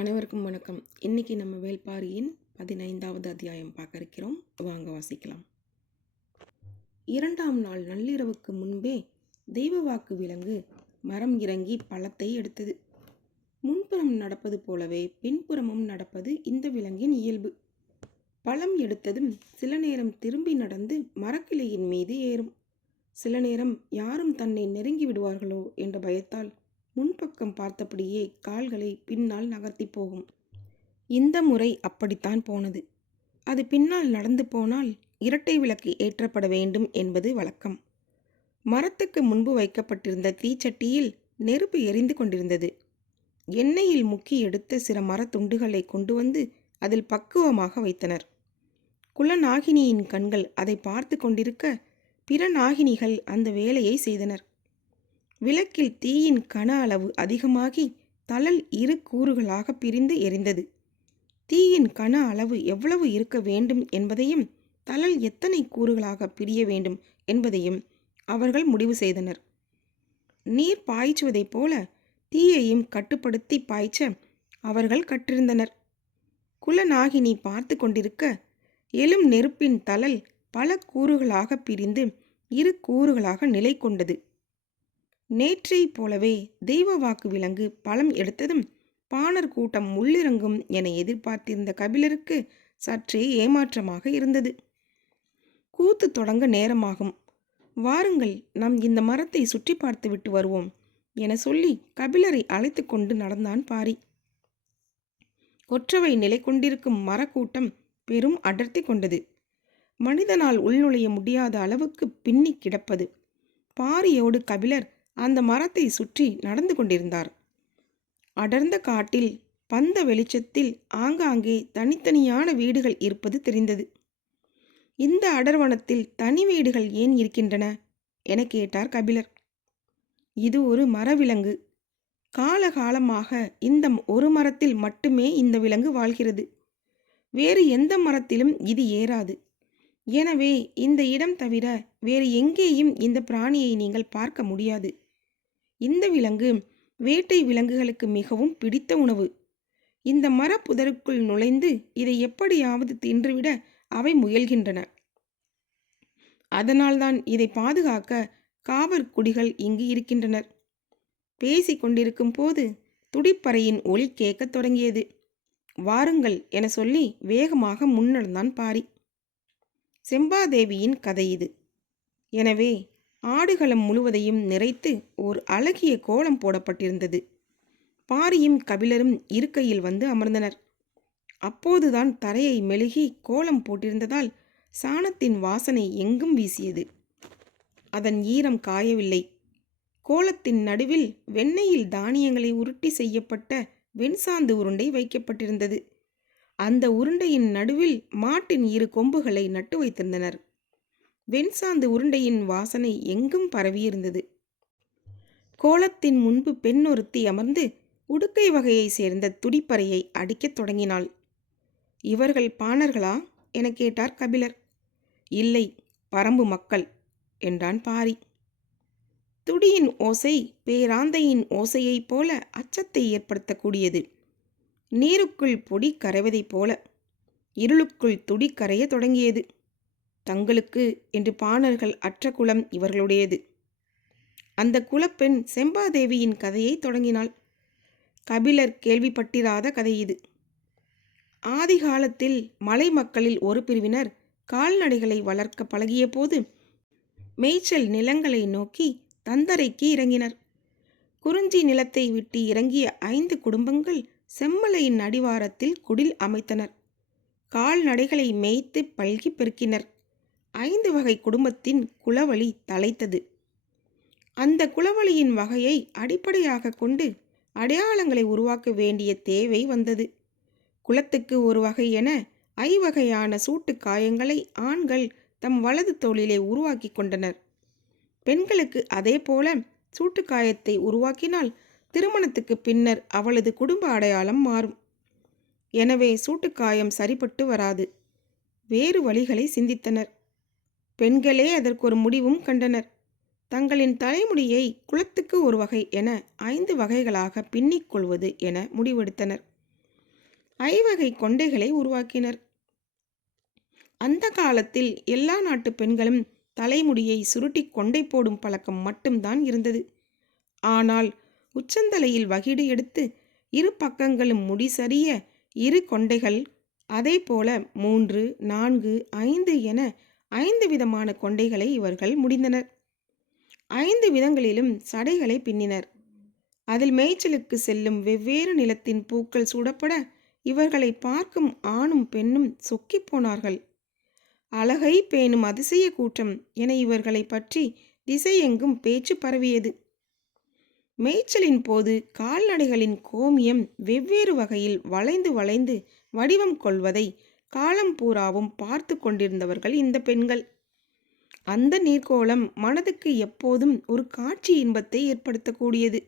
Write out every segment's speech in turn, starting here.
அனைவருக்கும் வணக்கம். இன்னைக்கு நம்ம வேள்பாரியின் 15வது அத்தியாயம் பார்க்க இருக்கிறோம். வாங்க வாசிக்கலாம். 2ஆம் நாள் நள்ளிரவுக்கு முன்பே தெய்வ வாக்கு விலங்கு மரம் இறங்கி பழத்தை எடுத்தது. முன்புறம் நடப்பது போலவே பின்புறமும் நடப்பது இந்த விலங்கின் இயல்பு. பழம் எடுத்ததும் சில நேரம் திரும்பி நடந்து மரக்கிளையின் மீது ஏறும். சில நேரம் யாரும் தன்னை நெருங்கி விடுவார்களோ என்ற பயத்தால் முன்பக்கம் பார்த்தபடியே கால்களை பின்னால் நகர்த்தி போகும். இந்த முறை அப்படித்தான் போனது. அது பின்னால் நடந்து போனால் இரட்டை விளக்கு ஏற்றப்பட வேண்டும் என்பது வழக்கம். மரத்துக்கு முன்பு வைக்கப்பட்டிருந்த தீச்சட்டியில் நெருப்பு எரிந்து கொண்டிருந்தது. எண்ணெயில் முக்கி எடுத்த சில மரத்துண்டுகளை கொண்டு வந்து அதில் பக்குவமாக வைத்தனர். குலநாகினியின் கண்கள் அதை பார்த்து கொண்டிருக்க பிற நாகினிகள் அந்த வேலையை செய்தனர். விளக்கில் தீயின் கன அளவு அதிகமாகி தழல் 2 கூறுகளாக பிரிந்து எரிந்தது. தீயின் கன அளவு எவ்வளவு இருக்க வேண்டும் என்பதையும் தழல் எத்தனை கூறுகளாக பிரிய வேண்டும் என்பதையும் அவர்கள் முடிவு செய்தனர். நீர் பாய்ச்சுவதைப் போல தீயையும் கட்டுப்படுத்தி பாய்ச்ச அவர்கள் கற்றிருந்தனர். குலநாகினி பார்த்து கொண்டிருக்க எழும் நெருப்பின் தழல் பல கூறுகளாக பிரிந்து 2 கூறுகளாக நிலை கொண்டது. நேற்றை போலவே தெய்வ வாக்கு விலங்கு பழம் எடுத்ததும் பாணர் கூட்டம் உள்ளிறங்கும் என எதிர்பார்த்திருந்த கபிலருக்கு சற்றே ஏமாற்றமாக இருந்தது. கூத்து தொடங்க நேரமாகும், வாருங்கள் நாம் இந்த மரத்தை சுற்றி பார்த்து விட்டு வருவோம் என சொல்லி கபிலரை அழைத்து கொண்டு நடந்தான் பாரி. கொற்றவை நிலை கொண்டிருக்கும் மரக்கூட்டம் பெரும் அடர்த்தி கொண்டது. மனிதனால் உள்நுழைய முடியாத அளவுக்கு பின்னி கிடப்பது. பாரியோடு கபிலர் அந்த மரத்தை சுற்றி நடந்து கொண்டிருந்தார். அடர்ந்த காட்டில் பந்த வெளிச்சத்தில் ஆங்காங்கே தனித்தனியான வீடுகள் இருப்பது தெரிந்தது. இந்த அடர்வனத்தில் தனி வீடுகள் ஏன் இருக்கின்றன என கேட்டார் கபிலர். இது ஒரு மரவிலங்கு. காலகாலமாக இந்த ஒரு மரத்தில் மட்டுமே இந்த விலங்கு வாழ்கிறது. வேறு எந்த மரத்திலும் இது ஏறாது. எனவே இந்த இடம் தவிர வேறு எங்கேயும் இந்த பிராணியை நீங்கள் பார்க்க முடியாது. இந்த விலங்கு வேட்டை விலங்குகளுக்கு மிகவும் பிடித்த உணவு. இந்த மரப்புதருக்குள் நுழைந்து இதை எப்படியாவது தின்றுவிட அவை முயல்கின்றன. அதனால்தான் இதை பாதுகாக்க காவற்குடிகள் இங்கு இருக்கின்றனர். பேசி கொண்டிருக்கும் போது துடிப்பறையின் ஒலி கேட்கத் தொடங்கியது. வாருங்கள் என சொல்லி வேகமாக முன்னடந்தான் பாரி. செம்பாதேவியின் கதை இது. எனவே ஆடுகளம் முழுவதையும் நிறைத்து ஓர் அழகிய கோலம் போடப்பட்டிருந்தது. பாரியும் கபிலரும் இருக்கையில் வந்து அமர்ந்தனர். அப்போதுதான் தரையை மெழுகி கோலம் போட்டிருந்ததால் சாணத்தின் வாசனை எங்கும் வீசியது. அதன் ஈரம் காயவில்லை. கோலத்தின் நடுவில் வெண்ணெயில் தானியங்களை உருட்டி செய்யப்பட்ட வெண்சாந்து உருண்டை வைக்கப்பட்டிருந்தது. அந்த உருண்டையின் நடுவில் மாட்டின் 2 கொம்புகளை நட்டு வைத்திருந்தனர். வெண்சாந்து உருண்டையின் வாசனை எங்கும் பரவியிருந்தது. கோலத்தின் முன்பு பெண் ஒருத்தி அமர்ந்து உடுக்கை வகையை சேர்ந்த துடிப்பறையை அடிக்கத் தொடங்கினாள். இவர்கள் பாணர்களா என கேட்டார் கபிலர். இல்லை, பரம்பு மக்கள் என்றான் பாரி. துடியின் ஓசை பேராந்தையின் ஓசையைப் போல அச்சத்தை ஏற்படுத்தக்கூடியது. நீருக்குள் பொடி கரைவதைப் போல இருளுக்குள் துடி கரைய தொடங்கியது. தங்களுக்கு என்று பாணர்கள் அற்ற குலம் இவர்களுடையது. அந்த குலப்பெண் செம்பாதேவியின் கதையை தொடங்கினாள். கபிலர் கேள்விப்பட்டிராத கதை இது. ஆதி காலத்தில் மலை மக்களில் ஒரு பிரிவினர் கால்நடைகளை வளர்க்க பழகிய போது மேய்ச்சல் நிலங்களை நோக்கி தந்தரைக்கு இறங்கினர். குறிஞ்சி நிலத்தை விட்டு இறங்கிய 5 குடும்பங்கள் செம்மலையின் அடிவாரத்தில் குடில் அமைத்தனர். கால்நடைகளை மேய்த்து பல்கி பெருக்கினர். 5 வகை குடும்பத்தின் குலவழி தலைத்தது. அந்த குலவழியின் வகையை அடிப்படையாக கொண்டு அடையாளங்களை உருவாக்க வேண்டிய தேவை வந்தது. குலத்துக்கு ஒரு வகை என 5 வகையான சூட்டு காயங்களை ஆண்கள் தம் வலது தோளிலே உருவாக்கி கொண்டனர். பெண்களுக்கு அதே போல சூட்டுக்காயத்தை உருவாக்கினால் திருமணத்துக்கு பின்னர் அவளது குடும்ப அடையாளம் மாறும். எனவே சூட்டுக்காயம் சரிப்பட்டு வராது. வேறு வழிகளை சிந்தித்தனர். பெண்களே அதற்கு ஒரு முடிவும் கண்டனர். தங்களின் தலைமுடியை குலத்துக்கு ஒரு வகை என 5 வகைகளாக பின்னிக்கொள்வது என முடிவெடுத்தனர். ஐவகை கொண்டைகளை உருவாக்கினர். அந்த காலத்தில் எல்லா நாட்டு பெண்களும் தலைமுடியை சுருட்டி கொண்டை போடும் பழக்கம் மட்டும்தான் இருந்தது. ஆனால் உச்சந்தலையில் வகிடு எடுத்து இரு பக்கங்களும் முடி சரிய இரு கொண்டைகள், அதே போல 3, 4, 5 என 5 விதமான கொண்டைகளை இவர்கள் முடிந்தனர். 5 விதங்களிலும் சடைகளை பின்னினர். அதில் மேய்ச்சலுக்கு செல்லும் வெவ்வேறு நிலத்தின் பூக்கள் சூடப்பட இவர்களை பார்க்கும் ஆணும் பெண்ணும் சொக்கி போனார்கள். அழகை பேணும் அதிசய கூட்டம் என இவர்களை பற்றி திசையெங்கும் பேச்சு பரவியது. மேய்ச்சலின் போது கால்நடைகளின் கோமியம் வெவ்வேறு வகையில் வளைந்து வளைந்து வடிவம் கொள்வதை காலம் பூராவும் பார்த்து கொண்டிருந்தவர்கள் இந்த பெண்கள். அந்த நீர்க்கோலம் மனதுக்கு எப்போதும் ஒரு காட்சி இன்பத்தை ஏற்படுத்தக்கூடியது.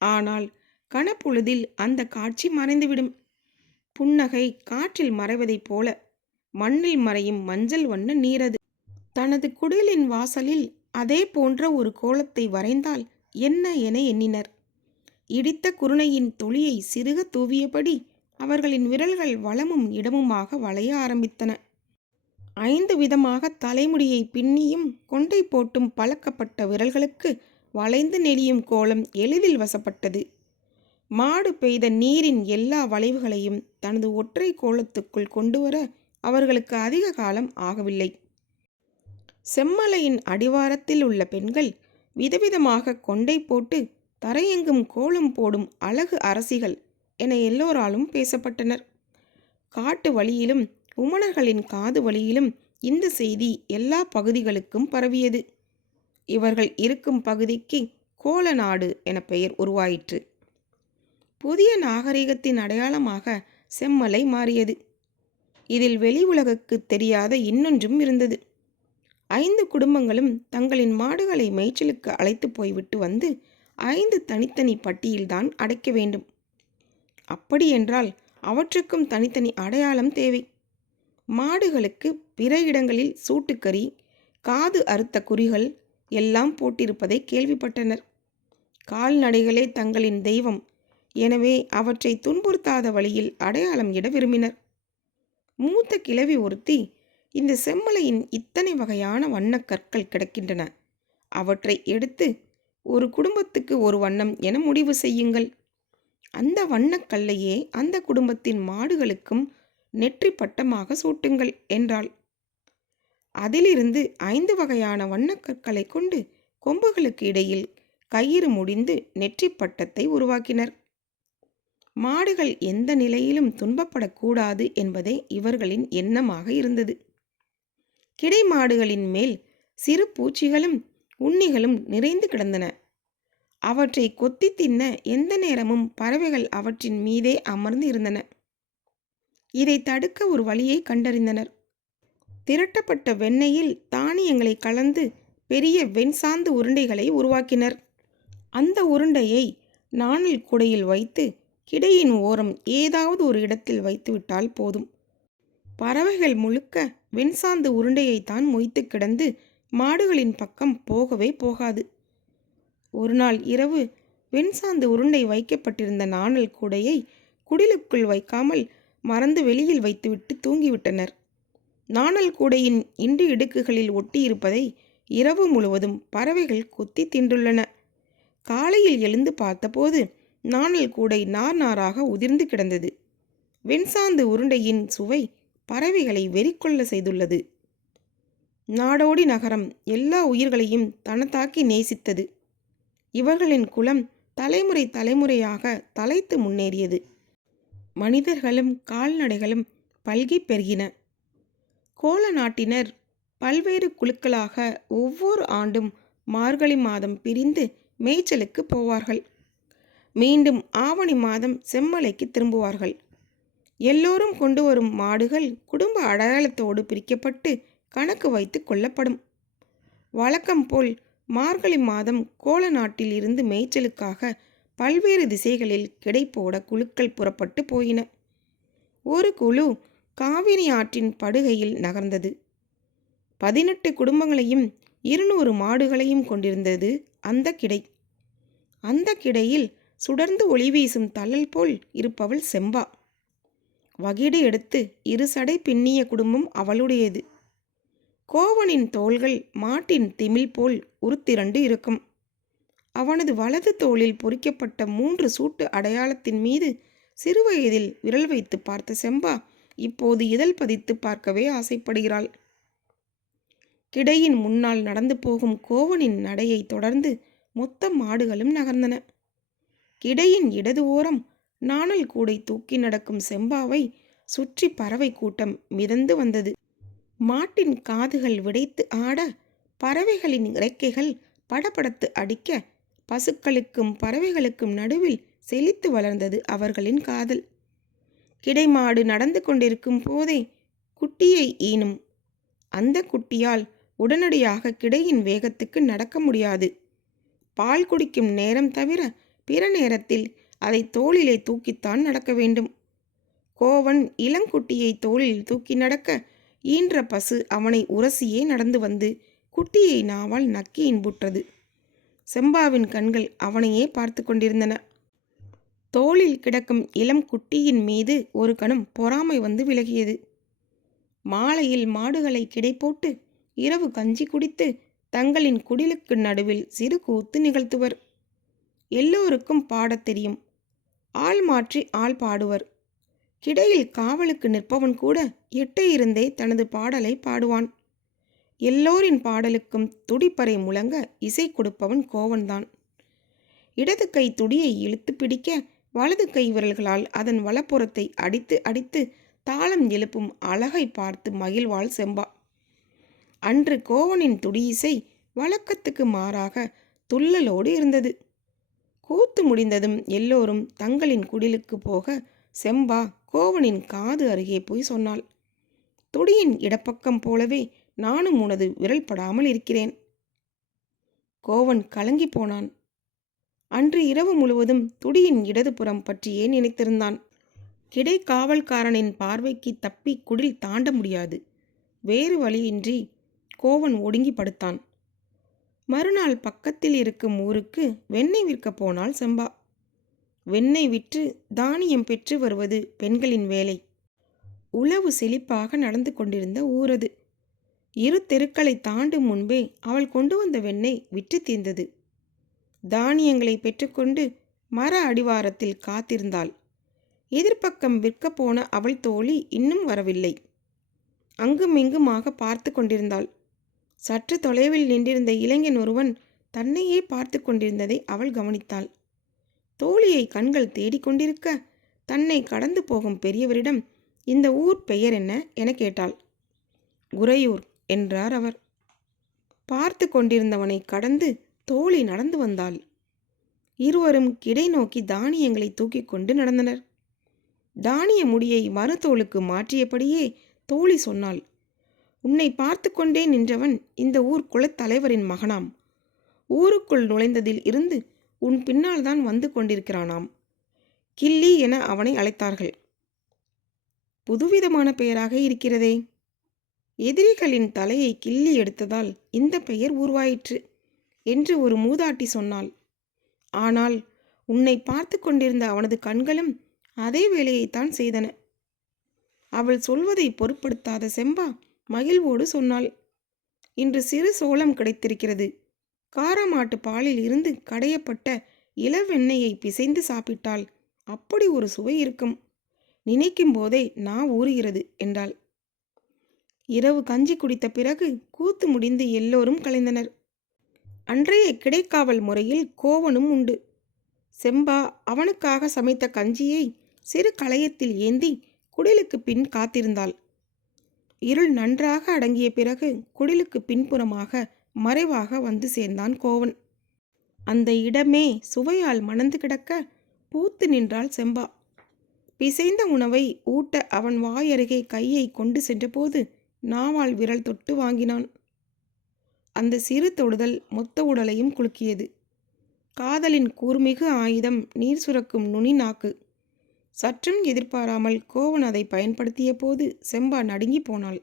ஆனால் கணப்பொழுதில் அந்த காட்சி மறைந்துவிடும். புன்னகை காற்றில் மறைவதைப் போல மண்ணில் மறையும் மஞ்சள் வண்ண நீரது. தனது குடிலின் வாசலில் அதே போன்ற ஒரு கோலத்தை வரைந்தால் என்ன என எண்ணினர். இடித்த குருணையின் தொளியை சிறுக தூவியபடி அவர்களின் விரல்கள் வலமும் இடமுமாக வளைய ஆரம்பித்தன. 5 விதமாக தலைமுடியை பின்னியும் கொண்டை போட்டும் பழக்கப்பட்ட விரல்களுக்கு வளைந்து நெளியும் கோலம் எளிதில் வசப்பட்டது. மாடு பெய்த நீரின் எல்லா வளைவுகளையும் தனது ஒற்றை கோலத்துக்குள் கொண்டுவர அவர்களுக்கு அதிக காலம் ஆகவில்லை. செம்மலையின் அடிவாரத்தில் உள்ள பெண்கள் விதவிதமாக கொண்டை போட்டு தரையெங்கும் கோலம் போடும் அழகு அரசிகள் என எல்லோராலும் பேசப்பட்டனர். காட்டு வழியிலும் உமணர்களின் காது வழியிலும் இந்த செய்தி எல்லா பகுதிகளுக்கும் பரவியது. இவர்கள் இருக்கும் பகுதிக்கு கோலநாடு என பெயர் உருவாயிற்று. புதிய நாகரிகத்தின் அடையாளமாக செம்மலை மாறியது. இதில் வெளி உலகுக்கு தெரியாத இன்னொன்றும் இருந்தது. 5 குடும்பங்களும் தங்களின் மாடுகளை மேய்ச்சலுக்கு அழைத்து போய்விட்டு வந்து 5 தனித்தனி பட்டியில்தான் அடைக்க வேண்டும். அப்படியென்றால் அவற்றுக்கும் தனித்தனி அடையாளம் தேவை. மாடுகளுக்கு பிற இடங்களில் சூட்டுக்கறி, காது அறுத்த குறிகள் எல்லாம் போட்டிருப்பதை கேள்விப்பட்டனர். கால்நடைகளே தங்களின் தெய்வம், எனவே அவற்றை துன்புறுத்தாத வழியில் அடையாளம் இட விரும்பினர். மூத்த கிழவி ஒருத்தி, இந்த செம்மலையின் இத்தனை வகையான வண்ணக்கற்கள் கிடக்கின்றன, அவற்றை எடுத்து ஒரு குடும்பத்துக்கு ஒரு வண்ணம் என முடிவு செய்யுங்கள். அந்த வண்ணக்கல்லையே அந்த குடும்பத்தின் மாடுகளுக்கும் நெற்றி பட்டமாக சூட்டுங்கள் என்றாள். அதிலிருந்து 5 வகையான வண்ணக்கற்களை கொண்டு கொம்புகளுக்கு இடையில் கயிறு முடிந்து நெற்றி பட்டத்தை உருவாக்கினர். மாடுகள் எந்த நிலையிலும் துன்பப்படக்கூடாது என்பதே இவர்களின் எண்ணமாக இருந்தது. கிடை மாடுகளின் மேல் சிறு பூச்சிகளும் உண்ணிகளும் நிறைந்து கிடந்தன. அவற்றை கொத்தி தின்ன எந்த நேரமும் பறவைகள் அவற்றின் மீதே அமர்ந்து இருந்தன. இதை தடுக்க ஒரு வழியை கண்டறிந்தனர். திரட்டப்பட்ட வெண்ணெயில் தானியங்களை கலந்து பெரிய வெண்சாந்து உருண்டைகளை உருவாக்கினர். அந்த உருண்டையை நாணல் கூடையில் வைத்து கிடையின் ஓரம் ஏதாவது ஒரு இடத்தில் வைத்துவிட்டால் போதும். பறவைகள் முழுக்க வெண்சாந்து உருண்டையைத்தான் மொய்த்து கிடந்து மாடுகளின் பக்கம் போகவே போகாது. ஒரு நாள் இரவு வெண்சாந்து உருண்டை வைக்கப்பட்டிருந்த நாணல் கூடையை குடிலுக்குள் வைக்காமல் மறந்து வெளியில் வைத்துவிட்டு தூங்கிவிட்டனர். நாணல் கூடையின் இண்டு இடுக்குகளில் ஒட்டியிருப்பதை இரவு முழுவதும் பறவைகள் கொத்தி தின்றுள்ளன. காலையில் எழுந்து பார்த்தபோது நாணல் கூடை நார் நாராக உதிர்ந்து கிடந்தது. வெண்சாந்து உருண்டையின் சுவை பறவைகளை வெறிக்கொள்ள செய்துள்ளது. நாடோடி நகரம் எல்லா உயிர்களையும் தனத்தாக்கி நேசித்தது. இவர்களின் குலம் தலைமுறை தலைமுறையாக தலைத்து முன்னேறியது. மனிதர்களும் கால்நடைகளும் பல்கி பெருகின. கோல நாட்டினர் பல்வேறு குழுக்களாக ஒவ்வொரு ஆண்டும் மார்கழி மாதம் பிரிந்து மேய்ச்சலுக்கு போவார்கள். மீண்டும் ஆவணி மாதம் செம்மலைக்கு திரும்புவார்கள். எல்லோரும் கொண்டு வரும் மாடுகள் குடும்ப அடையாளத்தோடு பிரிக்கப்பட்டு கணக்கு வைத்து கொள்ளப்படும். வழக்கம் போல் மார்கழி மாதம் கோல நாட்டில் இருந்து மேய்ச்சலுக்காக பல்வேறு திசைகளில் கிடைப்போட குழுக்கள் புறப்பட்டு போயின. ஒரு குழு காவிரி ஆற்றின் படுகையில் நகர்ந்தது. 18 குடும்பங்களையும் 200 மாடுகளையும் கொண்டிருந்தது அந்த கிடை. அந்த கிடையில் சுடர்ந்து ஒளி வீசும் தழல் போல் இருப்பவள் செம்பா. வகிடு எடுத்து இரு சடை பின்னிய குடும்பம் அவளுடையது. கோவனின் தோள்கள் மாட்டின் திமில் போல் உருத்திரண்டு இருக்கும். அவனது வலது தோளில் பொறிக்கப்பட்ட 3 சூட்டு அடையாளத்தின் மீது சிறுவயதில் விரல் வைத்து பார்த்த செம்பா இப்போது இதழ் பதித்து பார்க்கவே ஆசைப்படுகிறாள். கிடையின் முன்னால் நடந்து போகும் கோவனின் நடையை தொடர்ந்து மொத்த மாடுகளும் நகர்ந்தன. கிடையின் இடது ஓரம் நாணல் கூடை தூக்கி நடக்கும் செம்பாவை சுற்றி பறவை கூட்டம் மிதந்து வந்தது. மாட்டின் காதுகள் விடைத்து ஆட, பறவைகளின் இறக்கைகள் படபடத்து அடிக்க, பசுக்களுக்கும் பறவைகளுக்கும் நடுவில் செழித்து வளர்ந்தது அவர்களின் காதல். கிடைமாடு நடந்து கொண்டிருக்கும் போதே குட்டியை ஈனும். அந்த குட்டியால் உடனடியாக கிடையின் வேகத்துக்கு நடக்க முடியாது. பால் குடிக்கும் நேரம் தவிர பிற நேரத்தில் அதை தோளிலே தூக்கித்தான் நடக்க வேண்டும். கோவன் இளங்குட்டியை தோளில் தூக்கி நடக்க, ஈன்ற பசு அவனை உரசியே நடந்து வந்து குட்டியை நாவால் நக்கி இன்புற்றது. செம்பாவின் கண்கள் அவனையே பார்த்து கொண்டிருந்தன. தோளில் கிடக்கும் இளம் குட்டியின் மீது ஒரு கணம் பொறாமை வந்து விலகியது. மாலையில் மாடுகளை கிடை போட்டு இரவு கஞ்சி குடித்து தங்களின் குடிலுக்கு நடுவில் சிறு கூத்து நிகழ்த்துவர். எல்லோருக்கும் பாடத் தெரியும். ஆள் மாற்றி ஆள் பாடுவர். கிடையில் காவலுக்கு நிற்பவன் கூட எட்டே இருந்தே தனது பாடலை பாடுவான். எல்லோரின் பாடலுக்கும் துடிப்பறை முழங்க இசை கொடுப்பவன் கோவன்தான். இடது கை துடியை இழுத்து பிடிக்க, வலது கை விரல்களால் அதன் வலப்புறத்தை அடித்து அடித்து தாளம் எழுப்பும் அழகை பார்த்து மகிழ்வாள் செம்பா. அன்று கோவனின் துடியிசை வழக்கத்துக்கு மாறாக துள்ளலோடு இருந்தது. கூத்து முடிந்ததும் எல்லோரும் தங்களின் குடிலுக்கு போக செம்பா கோவனின் காது அருகே போய் சொன்னாள், துடியின் இடப்பக்கம் போலவே நானும் உனது விரல் படாமல் இருக்கிறேன். கோவன் கலங்கி போனான். அன்று இரவு முழுவதும் துடியின் இடதுபுறம் பற்றியே நினைத்திருந்தான். கிடை காவல்காரனின் பார்வைக்கு தப்பி குடில் தாண்ட முடியாது. வேறு வழியின்றி கோவன் ஒடுங்கி படுத்தான். மறுநாள் பக்கத்தில் இருக்கும் ஊருக்கு வெண்ணெய் விற்க போனாள் செம்பா. வெண்ணெய் விற்று தானியம் பெற்று வருவது பெண்களின் வேலை. உழவு செழிப்பாக நடந்து கொண்டிருந்த ஊரது. 2 தெருக்களை தாண்டும் முன்பே அவள் கொண்டு வந்த வெண்ணெய் விற்று தீர்ந்தது. தானியங்களை பெற்றுக்கொண்டு மர அடிவாரத்தில் காத்திருந்தாள். எதிர்ப்பக்கம் விற்க போன அவள் தோழி இன்னும் வரவில்லை. அங்குமிங்குமாக பார்த்து கொண்டிருந்தாள். சற்று தொலைவில் நின்றிருந்த இளைஞன் ஒருவன் தன்னையே பார்த்து கொண்டிருந்ததை அவள் கவனித்தாள். தோழியை கண்கள் தேடிக்கொண்டிருக்க தன்னை கடந்து போகும் பெரியவரிடம் இந்த ஊர் பெயர் என்ன என கேட்டாள். உறையூர் என்றார் அவர். பார்த்து கொண்டிருந்தவனை கடந்து தோழி நடந்து வந்தாள். இருவரும் கிடை நோக்கி தானியங்களை தூக்கி கொண்டு நடந்தனர். தானிய முடியை மறுதோளுக்கு மாற்றியபடியே தோழி சொன்னாள், உன்னை பார்த்து கொண்டே நின்றவன் இந்த ஊர் குலத்தலைவரின் மகனாம். ஊருக்குள் நுழைந்ததில் இருந்து உன் பின்னால் தான் வந்து கொண்டிருக்கிறானாம். கிள்ளி என அவனை அழைத்தார்கள். புதுவிதமான பெயராக இருக்கிறதே. எதிரிகளின் தலையை கிள்ளி எடுத்ததால் இந்த பெயர் உருவாயிற்று என்று ஒரு மூதாட்டி சொன்னாள். ஆனால் உன்னை பார்த்து கொண்டிருந்த அவனது கண்களும் அதே வேலையைத்தான் செய்தன. அவள் சொல்வதை பொருட்படுத்தாத செம்பா மகிழ்வோடு சொன்னாள், இன்று சிறு சோளம் கிடைத்திருக்கிறது. காரமாட்டு பாலில் இருந்து கடையப்பட்ட இளவெண்ணெயை பிசைந்து சாப்பிட்டால் அப்படி ஒரு சுவை இருக்கும். நினைக்கும் போதே நான் ஊறுகிறது என்றாள். இரவு கஞ்சி குடித்த பிறகு கூத்து முடிந்து எல்லோரும் கலைந்தனர். அன்றைய கிடைக்காவல் முறையில் கோவனும் உண்டு. செம்பா அவனுக்காக சமைத்த கஞ்சியை சிறு களையத்தில் ஏந்தி குடிலுக்கு பின் காத்திருந்தாள். இருள் நன்றாக அடங்கிய பிறகு குடிலுக்கு பின்புறமாக மறைவாக வந்து சேர்ந்தான் கோவன். அந்த இடமே சுவையால் மணந்து கிடக்க பூத்து நின்றாள் செம்பா. பிசைந்த உணவை ஊட்ட அவன் வாயருகே கையை கொண்டு சென்றபோது நாவால் விரல் தொட்டு வாங்கினான். அந்த சிறு தொடுதல் மொத்த உடலையும் குலுக்கியது. காதலின் கூர்மிகு ஆயுதம் நீர் சுரக்கும் நுனி நாக்கு. சற்றும் எதிர்பாராமல் கோவன் அதை பயன்படுத்திய போது செம்பா நடுங்கி போனாள்.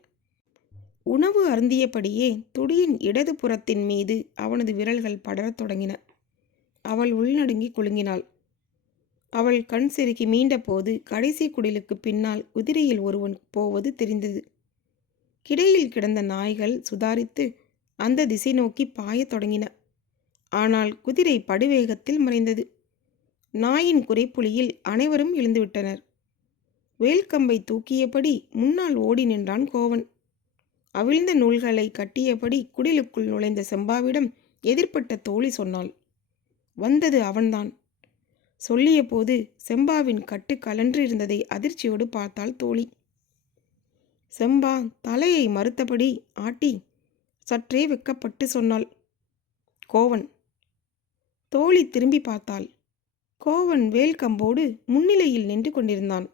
உணவு அருந்தியபடியே துடியின் இடது புறத்தின் மீது அவனது விரல்கள் படரத் தொடங்கின. அவள் உள்நடுங்கி குலுங்கினாள். அவள் கண் செருகி மீண்டபோது கடைசி குடிலுக்கு பின்னால் குதிரையில் ஒருவன் போவது தெரிந்தது. கிடையில் கிடந்த நாய்கள் சுதாரித்து அந்த திசை நோக்கி பாயத் தொடங்கின. ஆனால் குதிரை படுவேகத்தில் மறைந்தது. நாயின் குரைப்புலியில் அனைவரும் எழுந்துவிட்டனர். வேல்கம்பை தூக்கியபடி முன்னால் ஓடி நின்றான் கோவன். அவிழ்ந்த நூல்களை கட்டியபடி குடிலுக்குள் நுழைந்த செம்பாவிடம் எதிர்ப்பட்ட தோழி சொன்னாள். வந்தது அவன்தான். சொல்லிய போது செம்பாவின் கட்டு கலன்று இருந்ததை அதிர்ச்சியோடு பார்த்தாள் தோழி. செம்பா தலையை மறுத்தபடி ஆட்டி சற்றே வெக்கப்பட்டு சொன்னாள், கோவன். தோழி திரும்பி பார்த்தாள். கோவன் வேல்கம்போடு முன்னிலையில் நின்று கொண்டிருந்தான்.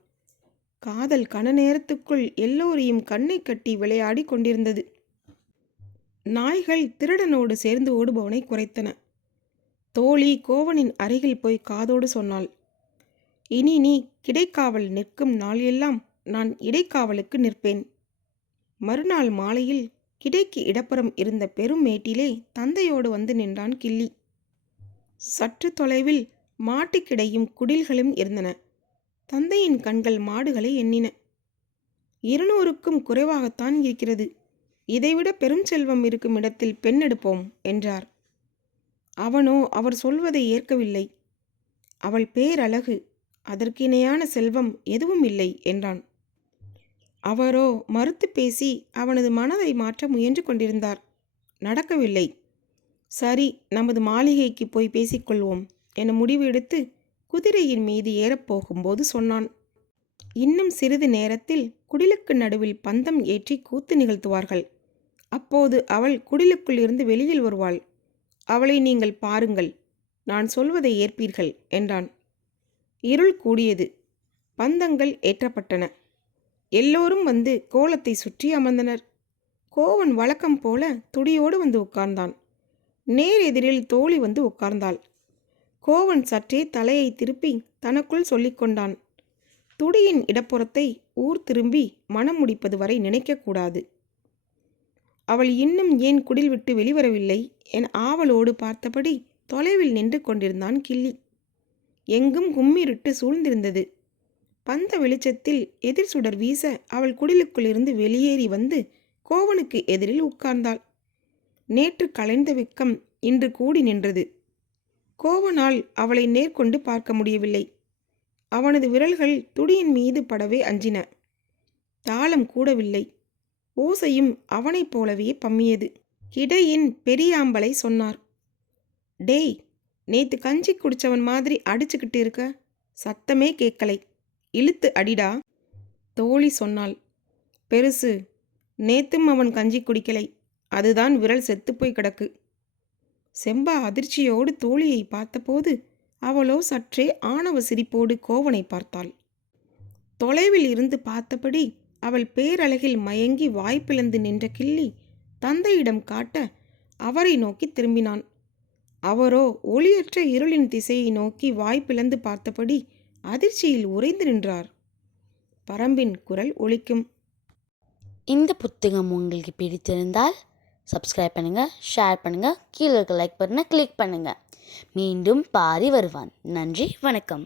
காதல் கன நேரத்துக்குள் எல்லோரையும் கண்ணை கட்டி விளையாடி கொண்டிருந்தது. நாய்கள் திருடனோடு சேர்ந்து ஓடுபவனை குறைத்தன. தோழி கோவனின் அருகில் போய் காதோடு சொன்னாள், இனி நீ கிடைக்காவல் நிற்கும் நாள் எல்லாம் நான் இடைக்காவலுக்கு நிற்பேன். மறுநாள் மாலையில் கிடைக்கு இடப்புறம் இருந்த பெரும் மேட்டிலே தந்தையோடு வந்து நின்றான் கிள்ளி. சற்று தொலைவில் மாட்டுக்கிடையும் குடில்களும் இருந்தன. தந்தையின் கண்கள் மாடுகளை எண்ணின. 200க்கும் குறைவாகத்தான் இருக்கிறது. இதைவிட பெரும் செல்வம் இருக்கும் இடத்தில் பெண் எடுப்போம் என்றார். அவனோ அவர் சொல்வதை ஏற்கவில்லை. அவள் பேரழகு, அதற்கு இணையான செல்வம் எதுவும் இல்லை என்றான். அவரோ மறுத்து பேசி அவனது மனதை மாற்ற முயன்று கொண்டிருந்தார். நடக்கவில்லை. சரி, நமது மாளிகைக்கு போய் பேசிக்கொள்வோம் என முடிவு எடுத்து குதிரையின் மீது ஏறப்போகும்போது சொன்னான். இன்னும் சிறிது நேரத்தில் குடிலுக்கு நடுவில் பந்தம் ஏற்றி கூத்து நிகழ்த்துவார்கள். அப்போது அவள் குடிலுக்குள் இருந்து வெளியில் வருவாள். அவளை நீங்கள் பாருங்கள், நான் சொல்வதை ஏற்பீர்கள் என்றான். இருள் கூடியது. பந்தங்கள் ஏற்றப்பட்டன. எல்லோரும் வந்து கோலத்தை சுற்றி அமர்ந்தனர். கோவன் வழக்கம் போல துடியோடு வந்து உட்கார்ந்தான். நேர் எதிரில் தோழி வந்து உட்கார்ந்தாள். கோவன் சற்றே தலையை திருப்பி தனக்குள் சொல்லிக்கொண்டான், துடியின் இடப்புறத்தை ஊர் திரும்பி மனம் முடிப்பது வரை நினைக்கக்கூடாது. அவள் இன்னும் ஏன் குடில் விட்டு வெளிவரவில்லை என ஆவலோடு பார்த்தபடி தொலைவில் நின்று கொண்டிருந்தான் கிள்ளி. எங்கும் கும்மிருட்டு சூழ்ந்திருந்தது. பந்த வெளிச்சத்தில் எதிர் சுடர் வீச அவள் குடிலுக்குள் இருந்து வெளியேறி வந்து கோவனுக்கு எதிரில் உட்கார்ந்தாள். நேற்று கலைந்த வெக்கம் இன்று கூடி நின்றது. கோவனால் அவளை நேர்கொண்டு பார்க்க முடியவில்லை. அவனது விரல்கள் துடியின் மீது படவே அஞ்சின. தாளம் கூடவில்லை. ஓசையும் அவனைப் போலவே பம்மியது. கிடையின் பெரியாம்பலை சொன்னார், டேய், நேத்து கஞ்சி குடிச்சவன் மாதிரி அடிச்சுக்கிட்டு இருக்க, சத்தமே கேட்கலை, இழுத்து அடிடா. தோழி சொன்னாள், பெருசு, நேத்தும் அவன் கஞ்சி குடிக்கலை, அதுதான் விரல் செத்துப்போய் கிடக்கு. செம்பா அதிர்ச்சியோடு தோழியை பார்த்தபோது அவளோ சற்றே ஆணவ சிரிப்போடு கோவனை பார்த்தாள். தொலைவில் இருந்து பார்த்தபடி அவள் பேரழகில் மயங்கி வாய்ப்பிழந்து நின்ற கிள்ளி தந்தையிடம் காட்ட அவரை நோக்கி திரும்பினான். அவரோ ஒளியற்ற இருளின் திசையை நோக்கி வாய்ப்பிழந்து பார்த்தபடி அதிர்ச்சியில் உறைந்து நின்றார். பரம்பின் குரல் ஒலிக்கும். இந்த புத்தகம் உங்களுக்கு பிடித்திருந்தால் சப்ஸ்கிரைப் பண்ணுங்கள், ஷேர் பண்ணுங்கள், கீழே இருக்க லைக் பட்டனை கிளிக் பண்ணுங்கள். மீண்டும் பாரி வருவான். நன்றி, வணக்கம்.